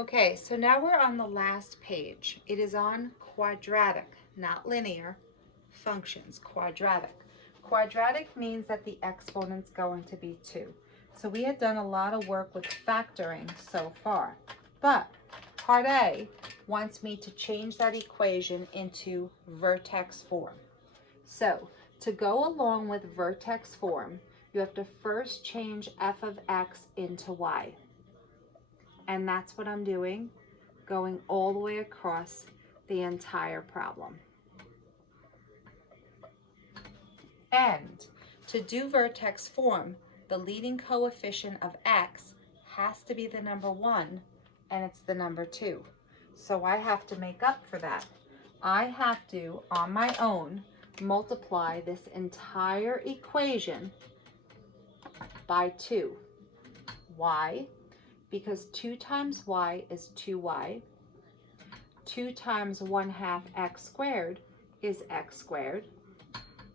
Okay, so now we're on the last page. It is on quadratic, not linear, functions, quadratic. Quadratic means that the exponent's going to be 2. So we had done a lot of work with factoring so far, but part A wants me to change that equation into vertex form. So to go along with vertex form, you have to first change f of x into y. And that's what I'm doing, going all the way across the entire problem. And to do vertex form, the leading coefficient of x has to be the number 1, and it's the number 2. So I have to make up for that. I have to, on my own, multiply this entire equation by 2. Why? Because 2 times y is 2y. 2 times 1/2 x squared is x squared.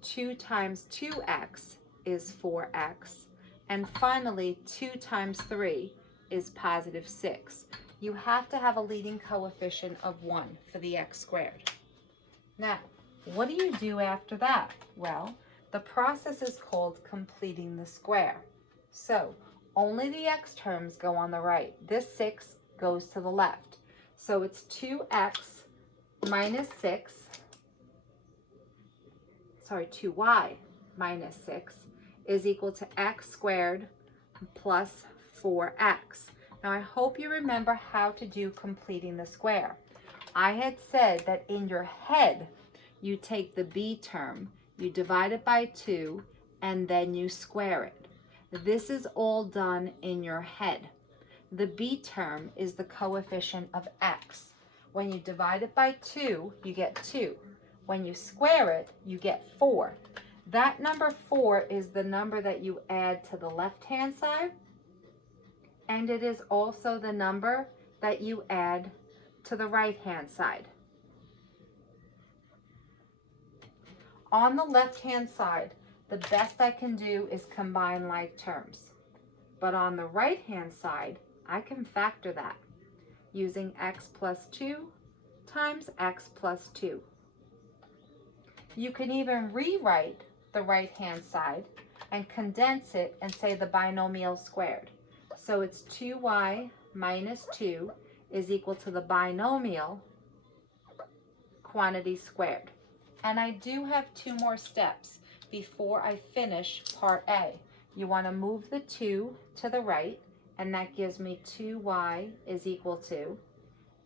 2 times 2x is 4x. And finally, 2 times 3 is positive 6. You have to have a leading coefficient of 1 for the x squared. Now, what do you do after that? Well, the process is called completing the square. So, only the x terms go on the right. This 6 goes to the left. So it's 2x minus 6, 2y minus 6 is equal to x squared plus 4x. Now I hope you remember how to do completing the square. I had said that in your head, you take the b term, you divide it by 2, and then you square it. This is all done in your head. The b term is the coefficient of x. When you divide it by 2, you get 2. When you square it, you get 4. That number 4 is the number that you add to the left-hand side, and it is also the number that you add to the right-hand side. On the left-hand side, the best I can do is combine like terms. But on the right-hand side, I can factor that using x plus 2 times x plus 2. You can even rewrite the right-hand side and condense it and say the binomial squared. So it's 2y minus 2 is equal to the binomial quantity squared. And I do have 2 more steps before I finish part A. You want to move the 2 to the right, and that gives me 2y is equal to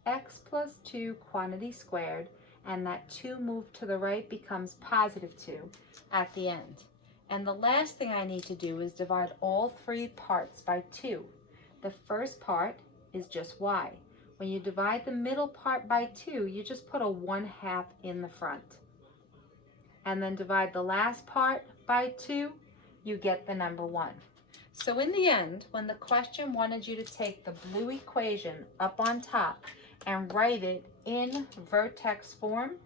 x plus 2 quantity squared, and that 2 moved to the right becomes positive 2 at the end. And the last thing I need to do is divide all 3 parts by 2. The first part is just y. When you divide the middle part by 2, you just put a 1/2 in the front. And then divide the last part by 2, you get the number 1. So in the end, when the question wanted you to take the blue equation up on top and write it in vertex form,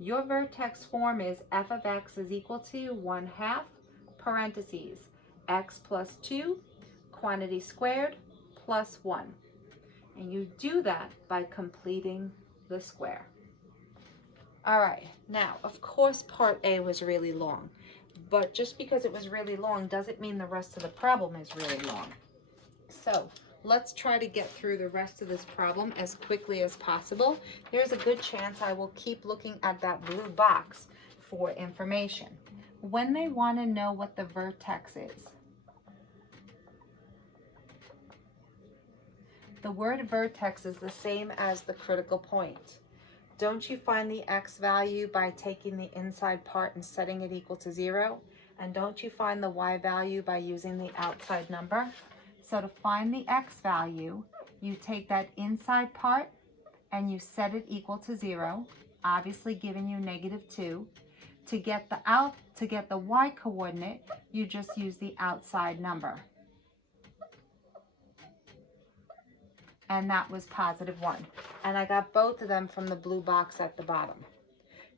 your vertex form is f of x is equal to 1/2 parentheses x plus 2 quantity squared plus 1. And you do that by completing the square. All right, now, of course, part A was really long, but just because it was really long doesn't mean the rest of the problem is really long. So let's try to get through the rest of this problem as quickly as possible. There's a good chance I will keep looking at that blue box for information. When they want to know what the vertex is, the word vertex is the same as the critical point. Don't you find the x value by taking the inside part and setting it equal to 0? And don't you find the y value by using the outside number? So to find the x value, you take that inside part and you set it equal to 0, obviously giving you -2. To get the y coordinate, you just use the outside number. And that was +1. And I got both of them from the blue box at the bottom.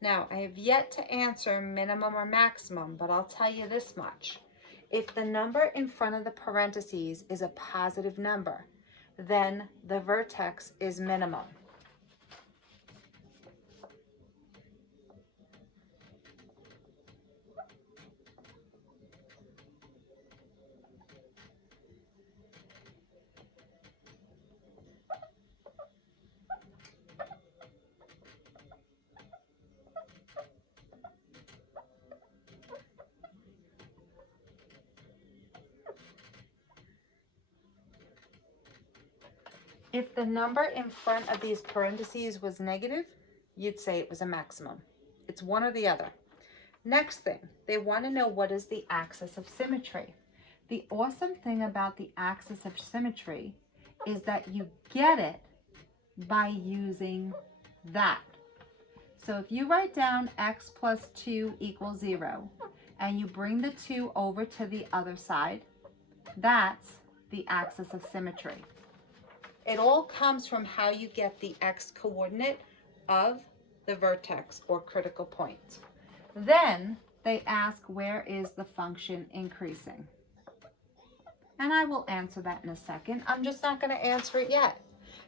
Now, I have yet to answer minimum or maximum, but I'll tell you this much. If the number in front of the parentheses is a positive number, then the vertex is minimum. If the number in front of these parentheses was negative, you'd say it was a maximum. It's one or the other. Next thing, they want to know what is the axis of symmetry. The awesome thing about the axis of symmetry is that you get it by using that. So if you write down x plus 2 equals 0, and you bring the 2 over to the other side, that's the axis of symmetry. It all comes from how you get the x coordinate of the vertex or critical point. Then they ask, where is the function increasing? And I will answer that in a second. I'm just not going to answer it yet.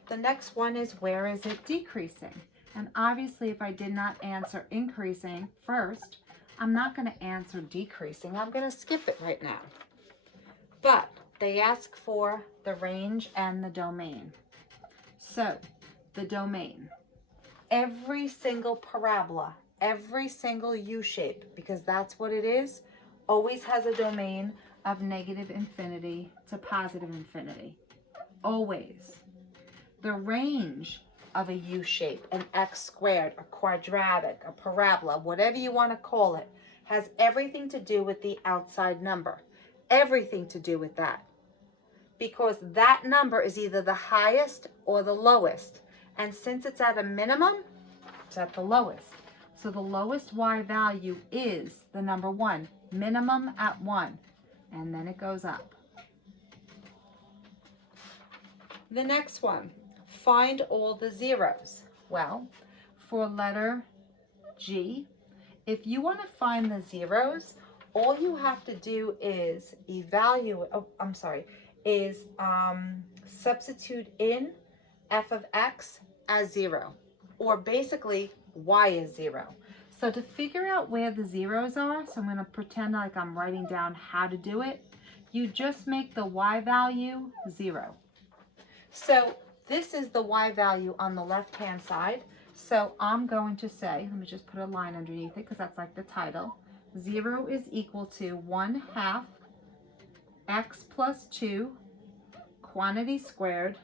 The next one is, where is it decreasing? And obviously, if I did not answer increasing first, I'm not going to answer decreasing. I'm going to skip it right now. But they ask for the range and the domain. So the domain, every single parabola, every single U-shape, because that's what it is, always has a domain of negative infinity to positive infinity. Always. The range of a U-shape, an x squared, a quadratic, a parabola, whatever you want to call it, has everything to do with the outside number. Everything to do with that. Because that number is either the highest or the lowest. And since it's at a minimum, it's at the lowest. So the lowest y value is the number 1, minimum at 1. And then it goes up. The next one, find all the zeros. Well, for letter G, if you want to find the zeros, all you have to do is substitute in f of x as 0, or basically y is 0. So to figure out where the zeros are, so I'm going to pretend like I'm writing down how to do it, you just make the y value 0. So this is the y value on the left-hand side. So I'm going to say, let me just put a line underneath it because that's like the title. 0 is equal to 1/2 x plus 2 quantity squared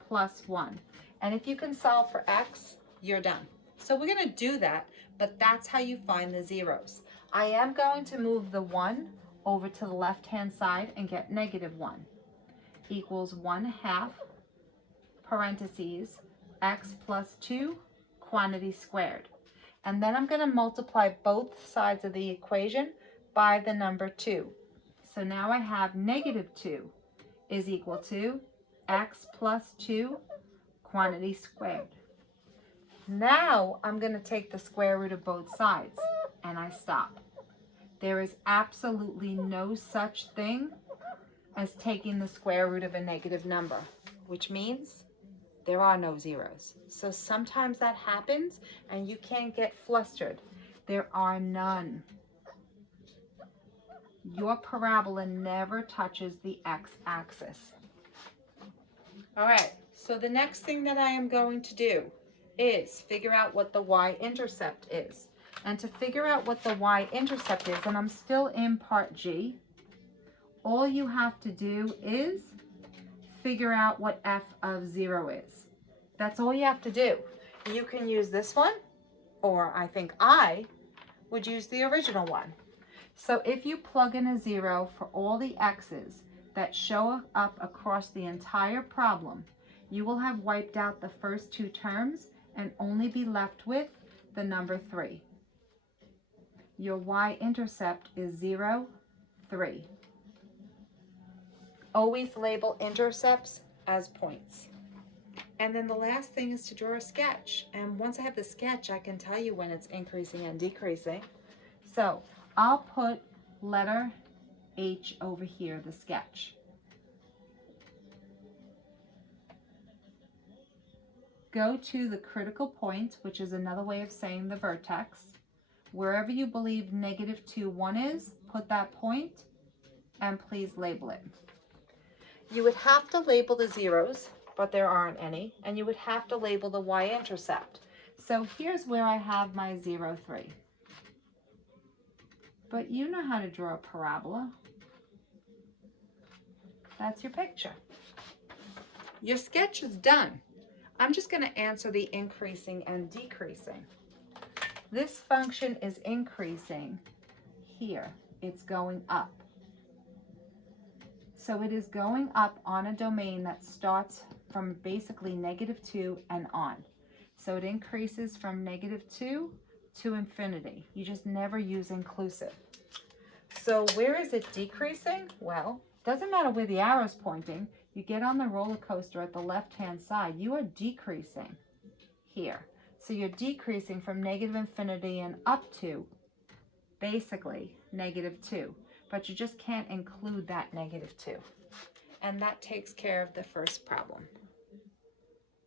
plus 1. And if you can solve for x, you're done. So we're going to do that, but that's how you find the zeros. I am going to move the 1 over to the left-hand side and get -1 equals 1/2 parentheses x plus 2 quantity squared. And then I'm going to multiply both sides of the equation by the number 2. So now I have -2 is equal to x plus 2 quantity squared. Now I'm going to take the square root of both sides and I stop. There is absolutely no such thing as taking the square root of a negative number, which means there are no zeros. So sometimes that happens and you can't get flustered. There are none. Your parabola never touches the x-axis. All right, so the next thing that I am going to do is figure out what the y-intercept is. And to figure out what the y-intercept is, and I'm still in part G, all you have to do is figure out what f of 0 is. That's all you have to do. You can use this one, or I think I would use the original one. So if you plug in a 0 for all the x's that show up across the entire problem, you will have wiped out the first 2 terms and only be left with the number 3. Your y-intercept is 0, 3. Always label intercepts as points. And then the last thing is to draw a sketch. And once I have the sketch, I can tell you when it's increasing and decreasing. So I'll put letter H over here, the sketch. go to the critical point, which is another way of saying the vertex. Wherever you believe negative 2, 1 is, put that point and please label it. You would have to label the zeros, but there aren't any, and you would have to label the y-intercept. So here's where I have my 0, 3. But you know how to draw a parabola. That's your picture. Your sketch is done. I'm just going to answer the increasing and decreasing. This function is increasing here. It's going up. So it is going up on a domain that starts from basically negative 2 and on. So it increases from negative 2 to infinity. You just never use inclusive. So where is it decreasing? Well, doesn't matter where the arrow's pointing. You get on the roller coaster at the left-hand side, you are decreasing here. So you're decreasing from negative infinity and up to basically negative 2. But you just can't include that negative 2. And that takes care of the first problem.